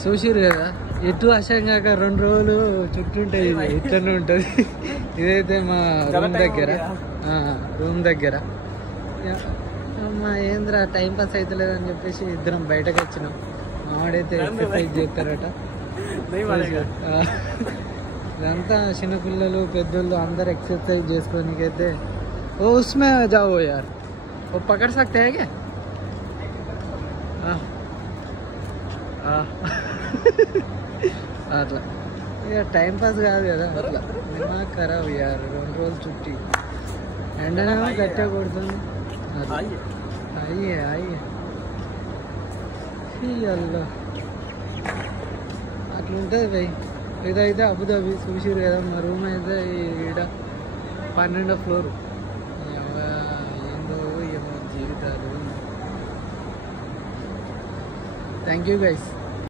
చూసిరు కదా ఎటు అశం కాక 2 రోజులు చుట్టుంటాయి ఇట్లనే ఉంటుంది. ఇదైతే మా రూమ్ దగ్గర మా ఏంద్రా టైం పాస్ అవుతలేదని చెప్పేసి ఇద్దరం బయటకు వచ్చినాం. మావాడైతే ఎక్సర్సైజ్ చేస్తారట. ఇదంతా చిన్నపిల్లలు పెద్దోళ్ళు అందరు एक्सरसाइज చేసుకోనికైతే ఓ उसमें जाओ यार वो पकड़ सकते हैं क्या? అట్లా ఇక టైం పాస్ కాదు కదా, అట్లా దిమాగ్ ఖరాబ్ యార్. 2 రోజులు చుట్టి ఎండనేమో గట్టిగా కొడుతుంది. అయ్యే అల్లా అట్లుంటుంది భయ్. ఇదైతే అబుదాబి చూసిరు కదా. మా రూమ్ అయితే ఈడ 12వ ఫ్లోర్. ఏందో ఏమో జీవితాలు. Thank you guys.